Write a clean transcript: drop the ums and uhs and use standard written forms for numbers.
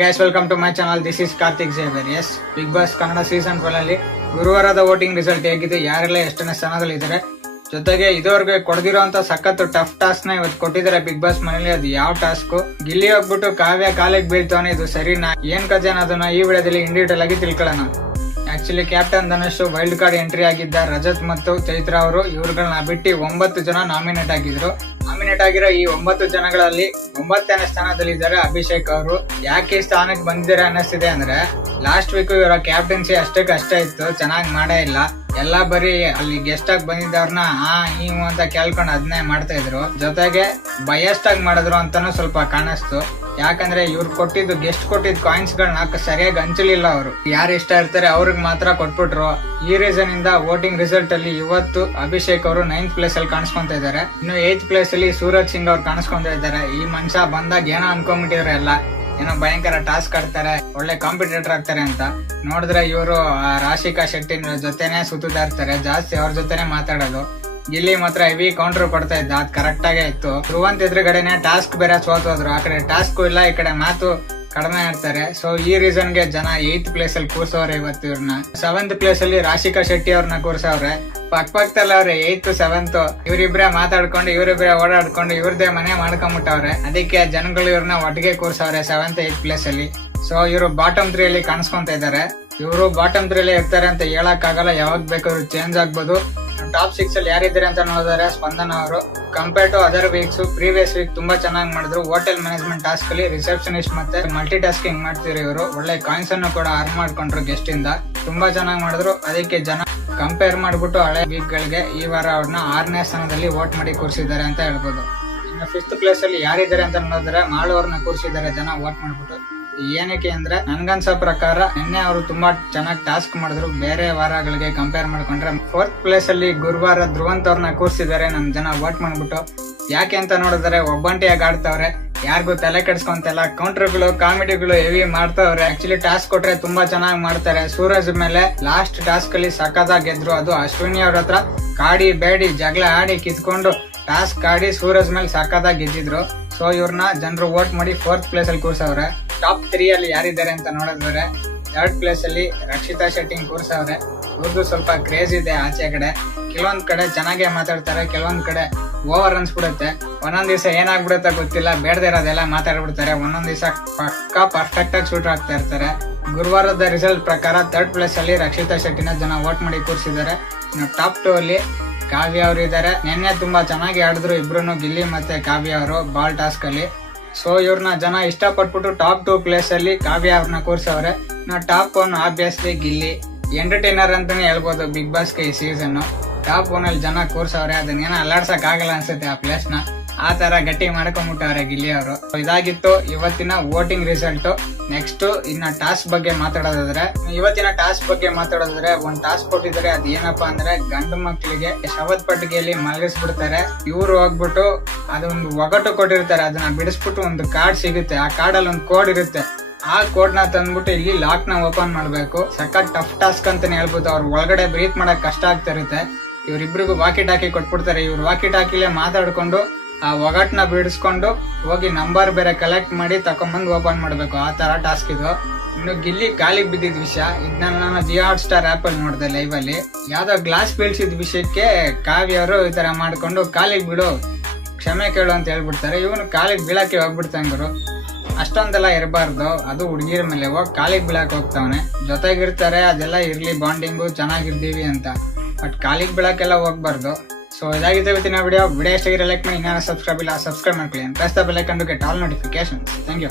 Guys, welcome to my channel. This is Karthik Jevar. Yes, Bigg Boss Kannada season 12 ಅಲ್ಲಿ ಗುರುವಾರದ voting result ಹೇಗಿದೆ, ಯಾರೆಲ್ಲ ಎಷ್ಟನೇ ಸ್ಥಾನದಲ್ಲಿದ್ದಾರೆ, ಜೊತೆಗೆ ಇದುವರೆಗೆ ಕೊಡದಿರುವಂತ ಸಖತ್ ಟಫ್ ಟಾಸ್ಕ್ ನ ಇವತ್ತು ಕೊಟ್ಟಿದ್ದಾರೆ ಬಿಗ್ ಬಾಸ್ ಮನೇಲಿ. ಅದು ಯಾವ ಟಾಸ್ಕ್? ಗಿಲ್ಲಿ ಹೋಗ್ಬಿಟ್ಟು ಕಾವ್ಯ ಕಾಲಿಗೆ ಬೀಳ್ತಾನೆ, ಇದು ಸರಿನಾ, ಏನ್ ಕಥೆ ಅನ್ನೋದನ್ನ ಈ ವಿಡಿಯೋದಲ್ಲಿ ಇನ್ ಡೀಟೇಲ್ ಆಗಿ ತಿಳ್ಕೊಳ್ಳೋಣ. Actually captain Dhanush wild card entry ಆಗಿದ್ದ ರಜತ್ ಮತ್ತು ಚೈತ್ರ ಅವರು ಇವ್ರುಗಳನ್ನ ಬಿಟ್ಟು 9 ಜನ ನಾಮಿನೇಟ್ ಆಗಿದ್ರು. ನಾಮಿನೇಟ್ ಆಗಿರೋ ಈ 9 ಜನಗಳಲ್ಲಿ 9ನೇ ಸ್ಥಾನದಲ್ಲಿ ಇದ್ದಾರೆ ಅಭಿಷೇಕ್ ಅವರು. ಯಾಕೆ ಈ ಸ್ಥಾನಕ್ಕೆ ಬಂದಿದ್ದಾರೆ ಅನ್ನಿಸ್ತಿದೆ ಅಂದ್ರೆ, ಲಾಸ್ಟ್ ವೀಕ್ ಇವರ ಕ್ಯಾಪ್ಟನ್ಸಿ ಅಷ್ಟಕ್ಕೆ ಅಷ್ಟೇ ಇತ್ತು, ಚೆನ್ನಾಗಿ ಮಾಡೇ ಇಲ್ಲ. ಎಲ್ಲ ಬರೀ ಅಲ್ಲಿ ಗೆಸ್ಟ್ ಆಗಿ ಬಂದಿದ್ದವ್ರನ್ನ ನೀವು ಅಂತ ಕೇಳ್ಕೊಂಡು ಅದನ್ನೇ ಮಾಡ್ತಾ ಇದ್ರು. ಜೊತೆಗೆ ಬಯಸ್ಟ್ ಆಗಿ ಮಾಡಿದ್ರು ಅಂತಾನು ಸ್ವಲ್ಪ ಕಾಣಿಸ್ತು. ಯಾಕಂದ್ರೆ ಇವ್ರು ಕೊಟ್ಟಿದ್ದು ಗೆಸ್ಟ್ ಕೊಟ್ಟಿದ್ ಕಾಯಿನ್ಸ್ ಗಳನ್ನ ಸರಿಯಾಗಿ ಹಂಚಲಿಲ್ಲ. ಅವರು ಯಾರು ಇಷ್ಟ ಇರ್ತಾರೆ ಅವ್ರಿಗೆ ಮಾತ್ರ ಕೊಟ್ಬಿಟ್ರು. ಈ ರೀಸನ್ ಇಂದ ವೋಟಿಂಗ್ ರಿಸಲ್ಟ್ ಅಲ್ಲಿ ಇವತ್ತು ಅಭಿಷೇಕ್ ಅವರು 9th ಪ್ಲೇಸ್ ಅಲ್ಲಿ ಕಾಣಿಸ್ಕೊಂತ ಇದ್ದಾರೆ. ಇನ್ನು 8th ಪ್ಲೇಸ್ ಅಲ್ಲಿ ಸೂರಜ್ ಸಿಂಗ್ ಅವ್ರು ಕಾಣಿಸ್ಕೊಂತ ಇದ್ದಾರೆ. ಈ ಮನುಷ್ಯ ಬಂದಾಗ ಏನೋ ಅನ್ಕೊಂಡ್ಬಿಟ್ಟಿದ್ರೆ ಎಲ್ಲ ಏನೋ ಭಯಂಕರ ಟಾಸ್ಕ್ ಆಡ್ತಾರೆ, ಒಳ್ಳೆ ಕಾಂಪಿಟೇಟರ್ ಆಗ್ತಾರೆ ಅಂತ ನೋಡಿದ್ರೆ ಇವರು ರಾಶಿಕಾ ಶೆಟ್ಟಿ ಜೊತೆನೆ ಸುತ್ತಾ ಇರ್ತಾರೆ, ಜಾಸ್ತಿ ಅವ್ರ ಜೊತೆನೆ ಮಾತಾಡೋದು. ಗಿಲ್ಲಿ ಮಾತ್ರ ಹೆವಿ ಕೌಂಟರ್ ಕೊಡ್ತಾ ಇದ್ದ, ಅದ್ ಕರೆಕ್ಟ್ ಆಗೇ ಇತ್ತು. ಧ್ರುವಂತ್ ಎದುರುಗಡೆನೆ ಟಾಸ್ಕ್ ಬೇರೆ ಸೋತೋದ್ರು. ಆ ಕಡೆ ಟಾಸ್ಕ್ ಇಲ್ಲ, ಈ ಕಡೆ ಮಾತು ಕಡಿಮೆ ಇರ್ತಾರೆ. ಸೊ ಈ ರೀಸನ್ ಗೆ ಜನ 8th ಪ್ಲೇಸ್ ಅಲ್ಲಿ ಕೂರ್ಸವ್ರೆ ಇವತ್ತು ಇವ್ರನ್ನ. 7th ಪ್ಲೇಸ್ ಅಲ್ಲಿ ರಾಶಿಕಾ ಶೆಟ್ಟಿ ಅವ್ರನ್ನ ಕೂರ್ಸವ್ರೆ. ಪಕ್ಕದಲ್ಲಿ ಅವ್ರೆ 8th 7th ಇವರಿಬ್ರೆ ಮಾತಾಡ್ಕೊಂಡು ಇವರಿಬ್ರೆ ಓಡಾಡ್ಕೊಂಡು ಇವ್ರದೇ ಮನೆ ಮಾಡ್ಕೊಂಡ್ಬಿಟ್ಟವ್ರೆ. ಅದಕ್ಕೆ ಜನಗಳು ಇವ್ರನ್ನ ಒಟ್ಟಿಗೆ ಕೂರ್ಸವ್ರೆ 7th 8th ಪ್ಲೇಸ್ ಅಲ್ಲಿ. ಸೊ ಇವರು ಬಾಟಮ್ 3 ಅಲ್ಲಿ ಕಾಣಿಸ್ಕೊಂತ ಇದ್ದಾರೆ. ಇವರು ಬಾಟಮ್ 3 ಅಲ್ಲಿ ಇರ್ತಾರೆ ಅಂತ ಹೇಳಕ್ ಆಗಲ್ಲ, ಯಾವಾಗ ಬೇಕಾದ್ರೂ ಚೇಂಜ್ ಆಗ್ಬೋದು. ಟಾಪ್ 6 ಅಲ್ಲಿ ಯಾರಿದ್ದಾರೆ ಅಂತ ನೋಡಿದ್ರೆ ಸ್ಪಂದನ ಅವರು. Compare to other weeks, previous week ತುಂಬಾ ಚೆನ್ನಾಗಿ ಮಾಡಿದ್ರು. ಹೋಟೆಲ್ ಮ್ಯಾನೇಜ್ಮೆಂಟ್ ಟಾಸ್ಕ್ ಅಲ್ಲಿ ರಿಸೆಪ್ಷನಿಸ್ಟ್ ಮತ್ತೆ ಮಲ್ಟಿ ಟಾಸ್ಕಿಂಗ್ ಮಾಡ್ತಿದ್ರು ಇವರು. ಒಳ್ಳೆ ಕಾಯಿನ್ಸ್ ಅನ್ನು ಕೂಡ ಅರ್ನ್ ಮಾಡ್ಕೊಂಡ್ರು ಗೆಸ್ಟ್ ಇಂದ, ತುಂಬಾ ಚೆನ್ನಾಗಿ ಮಾಡಿದ್ರು. ಅದಕ್ಕೆ ಜನ ಕಂಪೇರ್ ಮಾಡ್ಬಿಟ್ಟು ಹಳೆ ವೀಕ್ ಗಳಿಗೆ ಈ ವಾರ ಅವ್ರನ್ನ 6ನೇ ಸ್ಥಾನದಲ್ಲಿ ವೋಟ್ ಮಾಡಿ ಕೂರಿಸಿದ್ದಾರೆ ಅಂತ ಹೇಳ್ಬೋದು. ಇನ್ನು 5th ಪ್ಲೇಸ್ ಅಲ್ಲಿ ಯಾರಿದ್ದಾರೆ ಅಂತ ನೋಡಿದ್ರೆ ಮಾಳು ಅವ್ರನ್ನ ಕೂರಿಸಿದ್ದಾರೆ ಜನ ವೋಟ್ ಮಾಡ್ಬಿಟ್ಟು. ಏನಕ್ಕೆ ಅಂದ್ರೆ ನನ್ಗನ್ಸೋ ಪ್ರಕಾರ ನಿನ್ನೆ ಅವರು ತುಂಬಾ ಚೆನ್ನಾಗಿ ಟಾಸ್ಕ್ ಮಾಡಿದ್ರು ಬೇರೆ ವಾರಗಳಿಗೆ ಕಂಪೇರ್ ಮಾಡ್ಕೊಂಡ್ರೆ. 4th ಪ್ಲೇಸ್ ಅಲ್ಲಿ ಗುರುವಾರ ಧ್ರುವಂತ್ ಅವ್ರನ್ನ ಕೂರಿಸಿದ್ದಾರೆ ನಮ್ ಜನ ವೋಟ್ ಮಾಡ್ಬಿಟ್ಟು. ಯಾಕೆ ಅಂತ ನೋಡಿದ್ರೆ ಒಬ್ಬಂಟಿಯಾಗಿ ಆಡ್ತವ್ರೆ, ಯಾರಿಗೂ ತಲೆ ಕೆಡ್ಸ್ಕೊಂತಲ್ಲ, ಕೌಂಟರ್ಗಳು ಕಾಮಿಡಿಗಳು ಹೆವಿ ಮಾಡ್ತಾವ್ರೆ. ಆಕ್ಚುಲಿ ಟಾಸ್ಕ್ ಕೊಟ್ರೆ ತುಂಬಾ ಚೆನ್ನಾಗಿ ಮಾಡ್ತಾರೆ. ಸೂರಜ್ ಮೇಲೆ ಲಾಸ್ಟ್ ಟಾಸ್ಕ್ ಅಲ್ಲಿ ಸಖತ್ತಾಗಿ ಗೆದ್ರು. ಅದು ಅಶ್ವಿನಿ ಅವ್ರ ಹತ್ರ ಕಾಡಿ ಬೇಡಿ ಜಗಳ ಆಡಿ ಕಿತ್ಕೊಂಡು ಟಾಸ್ಕ್ ಆಡಿ ಸೂರಜ್ ಮೇಲೆ ಸಖತ್ತಾಗಿ ಗೆದ್ದಿದ್ರು. ಸೊ ಇವ್ರನ್ನ ಜನರು ವೋಟ್ ಮಾಡಿ 4th ಪ್ಲೇಸ್ ಅಲ್ಲಿ ಕೂರ್ಸವ್ರೆ. ಟಾಪ್ 3 ಅಲ್ಲಿ ಯಾರಿದ್ದಾರೆ ಅಂತ ನೋಡಿದ್ರೆ 3rd ಪ್ಲೇಸ್ ಅಲ್ಲಿ ರಕ್ಷಿತಾ ಶೆಟ್ಟಿ ಕೂರ್ಸವ್ರೆ. ಇವ್ರದ್ದು ಸ್ವಲ್ಪ ಕ್ರೇಜ್ ಇದೆ ಆಚೆ ಕಡೆ. ಕೆಲವೊಂದ್ ಕಡೆ ಚೆನ್ನಾಗೇ ಮಾತಾಡ್ತಾರೆ, ಕೆಲವೊಂದ್ ಕಡೆ ಓವರ್ ಅನ್ಸ್ಬಿಡುತ್ತೆ. ಒಂದೊಂದ್ ದಿವಸ ಏನಾಗ್ಬಿಡುತ್ತೆ ಗೊತ್ತಿಲ್ಲ, ಬೇಡದೇ ಇರೋದೆಲ್ಲ ಮಾತಾಡ್ಬಿಡ್ತಾರೆ. ಒಂದೊಂದ್ ದಿವಸ ಪಕ್ಕಾ ಪರ್ಫೆಕ್ಟ್ ಆಗಿ ಶೂಟ್ ಆಗ್ತಾ ಇರ್ತಾರೆ. ಗುರುವಾರದ ರಿಸಲ್ಟ್ ಪ್ರಕಾರ 3rd ಪ್ಲೇಸ್ ಅಲ್ಲಿ ರಕ್ಷಿತಾ ಶೆಟ್ಟಿನ ಜನ ವೋಟ್ ಮಾಡಿ ಕೂರ್ಸಿದ್ದಾರೆ. ಇನ್ನು ಟಾಪ್ 2 ಅಲ್ಲಿ ಕಾವ್ಯ ಅವರು ಇದ್ದಾರೆ. ನಿನ್ನೆ ತುಂಬಾ ಚೆನ್ನಾಗಿ ಆಡಿದ್ರು ಇಬ್ರು, ಗಿಲ್ಲಿ ಮತ್ತೆ ಕಾವ್ಯ ಅವರು ಬಾಲ್ ಟಾಸ್ಕ್ ಅಲ್ಲಿ. ಸೊ ಇವ್ರನ್ನ ಜನ ಇಷ್ಟಪಟ್ಬಿಟ್ಟು ಟಾಪ್ 2 ಪ್ಲೇಸ್ ಅಲ್ಲಿ ಕಾವ್ಯ ಅವ್ರನ್ನ ಕೂರ್ಸವ್ರೆ. ಟಾಪ್ 1 ಆಬ್ವಿಯಸ್ಲಿ ಗಿಲ್ಲಿ, ಎಂಟರ್ಟೈನರ್ ಅಂತಾನೆ ಹೇಳ್ಬೋದು ಬಿಗ್ ಬಾಸ್ಗೆ ಈ ಸೀಸನ್. ಟಾಪ್ 1 ಅಲ್ಲಿ ಜನ ಕೂರ್ಸವ್ರೆ. ಅದನ್ನೇನೋ ಅಲ್ಲಾಡ್ಸಕ್ ಆಗಲ್ಲ ಅನ್ಸುತ್ತೆ ಆ ಪ್ಲೇಸ್ ನ, ಆ ತರ ಗಟ್ಟಿ ಮಾಡ್ಕೊಂಡ್ಬಿಟ್ಟವ್ರೆ ಗಿಲ್ಲಿ ಅವರು. ಇದಾಗಿತ್ತು ಇವತ್ತಿನ ವೋಟಿಂಗ್ ರಿಸಲ್ಟ್. ನೆಕ್ಸ್ಟ್ ಇನ್ನ ಟಾಸ್ಕ್ ಬಗ್ಗೆ ಮಾತಾಡೋದಾದ್ರೆ, ಇವತ್ತಿನ ಟಾಸ್ಕ್ ಬಗ್ಗೆ ಮಾತಾಡೋದಾದ್ರೆ ಒಂದ್ ಟಾಸ್ಕ್ ಕೊಟ್ಟಿದ್ದಾರೆ. ಅದ್ ಏನಪ್ಪಾ ಅಂದ್ರೆ ಗಂಡು ಮಕ್ಕಳಿಗೆ ಶವತ್ ಪಟ್ಟಿಗೆಯಲ್ಲಿ ಮಲಗಿಸ್ಬಿಡ್ತಾರೆ. ಇವ್ರು ಹೋಗ್ಬಿಟ್ಟು ಅದೊಂದು ಒಗಟು ಕೊಟ್ಟಿರ್ತಾರೆ, ಅದನ್ನ ಬಿಡಿಸ್ಬಿಟ್ಟು ಒಂದು ಕಾರ್ಡ್ ಸಿಗುತ್ತೆ. ಆ ಕಾರ್ಡ್ ಅಲ್ಲಿ ಒಂದು ಕೋಡ್ ಇರುತ್ತೆ. ಆ ಕೋಡ್ ನ ತಂದ್ಬಿಟ್ಟು ಇಲ್ಲಿ ಲಾಕ್ ನ ಓಪನ್ ಮಾಡ್ಬೇಕು. ಸಖತ್ ಟಫ್ ಟಾಸ್ಕ್ ಅಂತಾನೆ ಹೇಳ್ಬೋದು. ಅವ್ರ ಒಳಗಡೆ ಬ್ರೀತ್ ಮಾಡಕ್ ಕಷ್ಟ ಆಗ್ತಾ ಇರುತ್ತೆ. ಇವ್ರಿಬ್ರಿಗೂ ವಾಕಿ ಟಾಕಿ ಕೊಟ್ಬಿಡ್ತಾರೆ. ಇವ್ರು ವಾಕಿ ಟಾಕಿಲೇ ಮಾತಾಡ್ಕೊಂಡು ಆ ಒಗಟ್ನ ಬಿಡಿಸ್ಕೊಂಡು ಹೋಗಿ ನಂಬರ್ ಬೇರೆ ಕಲೆಕ್ಟ್ ಮಾಡಿ ತಕೊಂಡ್ಬಂದು ಓಪನ್ ಮಾಡ್ಬೇಕು. ಆ ತರ ಟಾಸ್ಕ್ ಇದು. ಇನ್ನು ಗಿಲ್ಲಿ ಕಾಲಿಗೆ ಬಿದ್ದಿದ್ ವಿಷಯ ಇದನ್ನ ನಾನು ಜಿಯೋ ಹಾಟ್ ಸ್ಟಾರ್ ಆಪ್ ಅಲ್ಲಿ ನೋಡಿದೆ ಲೈವ್ ಅಲ್ಲಿ. ಯಾವ್ದೋ ಗ್ಲಾಸ್ ಬೀಳ್ಸಿದ ವಿಷಯಕ್ಕೆ ಕಾವ್ಯ ಅವರು ಈ ತರ ಮಾಡ್ಕೊಂಡು ಕಾಲಿಗೆ ಬಿಡು, ಕ್ಷಮೆ ಕೇಳು ಅಂತ ಹೇಳ್ಬಿಡ್ತಾರೆ. ಇವನು ಕಾಲಿಗೆ ಬೀಳಕ್ಕೆ ಹೋಗ್ಬಿಡ್ತಂಗರು. ಅಷ್ಟೊಂದೆಲ್ಲ ಇರಬಾರ್ದು. ಅದು ಹುಡುಗಿರ ಮೇಲೆ ಹೋಗಿ ಕಾಲಿಗೆ ಬೀಳಕ್ ಹೋಗ್ತಾವನೆ. ಜೊತೆಗಿರ್ತಾರೆ, ಅದೆಲ್ಲ ಇರ್ಲಿ, ಬಾಂಡಿಂಗು ಚೆನ್ನಾಗಿರ್ತೀವಿ ಅಂತ. ಬಟ್ ಕಾಲಿಗೆ ಬೀಳಕ್ಕೆಲ್ಲ ಹೋಗ್ಬಾರ್ದು. ಸೊ ಇದಾಗಿದೆ ಇವತ್ತಿನ ವಿಡಿಯೋ. ಇಷ್ಟ ಲೈಕ್ ಮಾಡಿ, ಇನ್ನೂ ಸಬ್ಸ್ಕ್ರೈಬ್ ಇಲ್ಲ ಸಬ್ಸ್ಕ್ರೈಬ್ ಮಾಡ್ಕೊಳ್ಳಿ. Press the bell icon to get all notifications. Thank you.